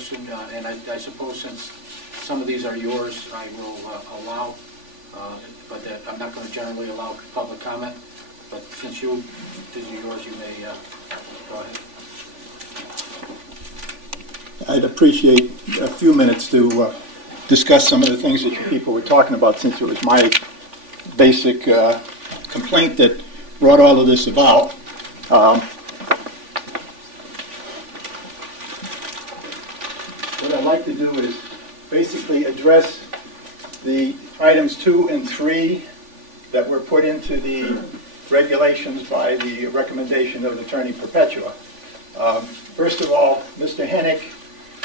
question, and I suppose since some of these are yours, I will allow, but I'm not going to generally allow public comment. But since these are yours, you may go ahead. I'd appreciate a few minutes to discuss some of the things that you people were talking about, since it was my basic complaint that brought all of this about. What I'd like to do is basically address the items 2 and 3 that were put into the regulations by the recommendation of Attorney Perpetua. First of all, Mr. Hennick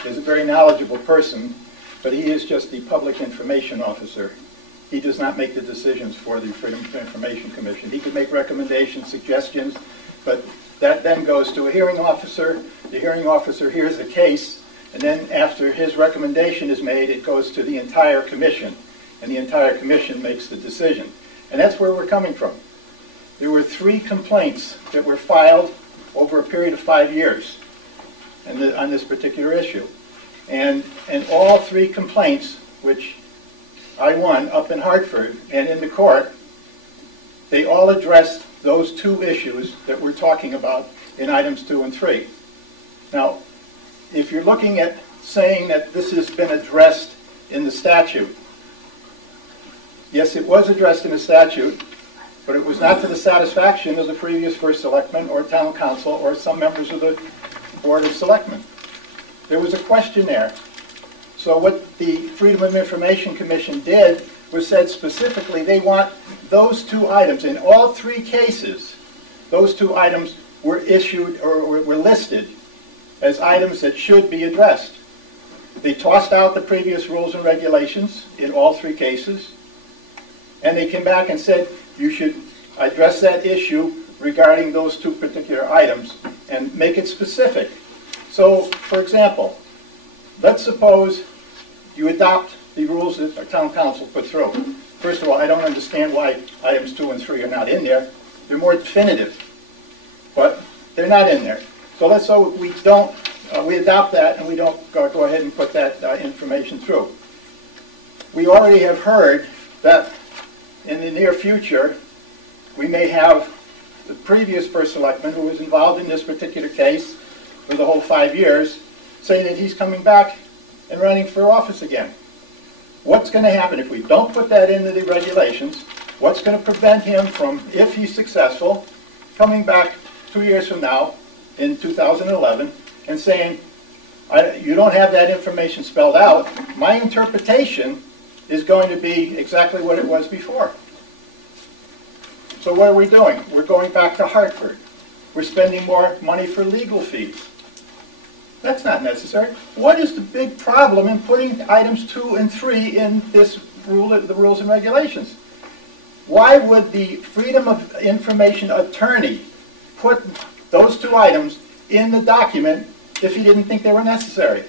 is a very knowledgeable person, but he is just the public information officer. He does not make the decisions for the Freedom of Information Commission. He can make recommendations, suggestions, but that then goes to a hearing officer. The hearing officer hears the case, and then after his recommendation is made, it goes to the entire commission, and the entire commission makes the decision. And that's where we're coming from. There were 3 complaints that were filed over a period of 5 years on this particular issue. And all 3 complaints, which I won up in Hartford and in the court, they all addressed those 2 issues that we're talking about in items 2 and 3. Now, if you're looking at saying that this has been addressed in the statute, yes, it was addressed in the statute, but it was not to the satisfaction of the previous First Selectman or Town Council or some members of the Board of Selectmen. There was a question there. So what the Freedom of Information Commission did was said specifically they want those 2 items. In all 3 cases, those 2 items were issued or were listed as items that should be addressed. They tossed out the previous rules and regulations in all 3 cases, and they came back and said you should address that issue regarding those 2 particular items and make it specific. So, for example, let's suppose you adopt the rules that our Town Council put through. First of all, I don't understand why items 2 and 3 are not in there. They're more definitive, but they're not in there. So let's say we adopt that and we don't go ahead and put that information through. We already have heard that in the near future, we may have the previous First Selectman who was involved in this particular case for the whole 5 years, saying that he's coming back and running for office again. What's going to happen if we don't put that into the regulations? What's going to prevent him from, if he's successful, coming back 2 years from now in 2011 and saying, you don't have that information spelled out. My interpretation is going to be exactly what it was before. So what are we doing? We're going back to Hartford. We're spending more money for legal fees. That's not necessary. What is the big problem in putting items 2 and 3 in this the rules and regulations? Why would the Freedom of Information attorney put those 2 items in the document if he didn't think they were necessary?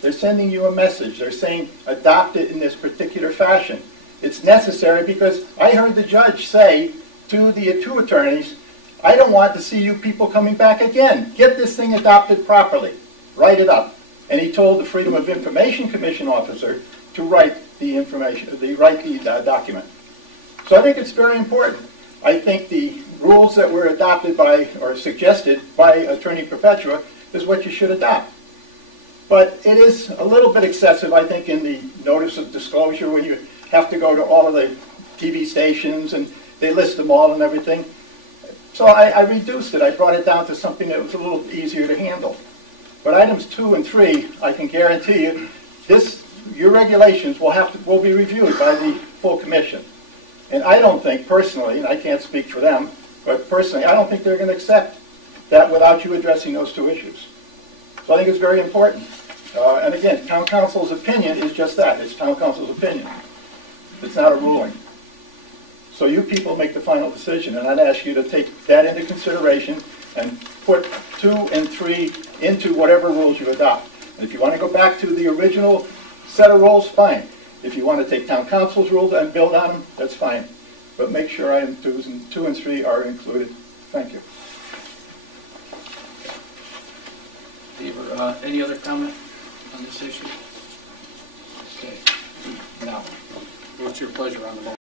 They're sending you a message. They're saying, adopt it in this particular fashion. It's necessary because I heard the judge say to the 2 attorneys, I don't want to see you people coming back again. Get this thing adopted properly. Write it up. And he told the Freedom of Information Commission officer to write the document. So I think it's very important. I think the rules that were adopted by, or suggested by Attorney Perpetua is what you should adopt. But it is a little bit excessive, I think, in the notice of disclosure when you have to go to all of the TV stations and they list them all and everything. So I reduced it. I brought it down to something that was a little easier to handle. But items 2 and 3, I can guarantee you, your regulations will be reviewed by the full commission. And I don't think, personally, and I can't speak for them, but personally, I don't think they're going to accept that without you addressing those 2 issues. So I think it's very important. And again, Town Council's opinion is just that. It's Town Council's opinion. It's not a ruling. So you people make the final decision, and I'd ask you to take that into consideration and put 2 and 3 into whatever rules you adopt. And if you want to go back to the original set of rules, fine. If you want to take Town Council's rules and build on them, that's fine. But make sure items 2 and 3 are included. Thank you. Any other comment on this issue? Okay. Now, what's your pleasure on the motion?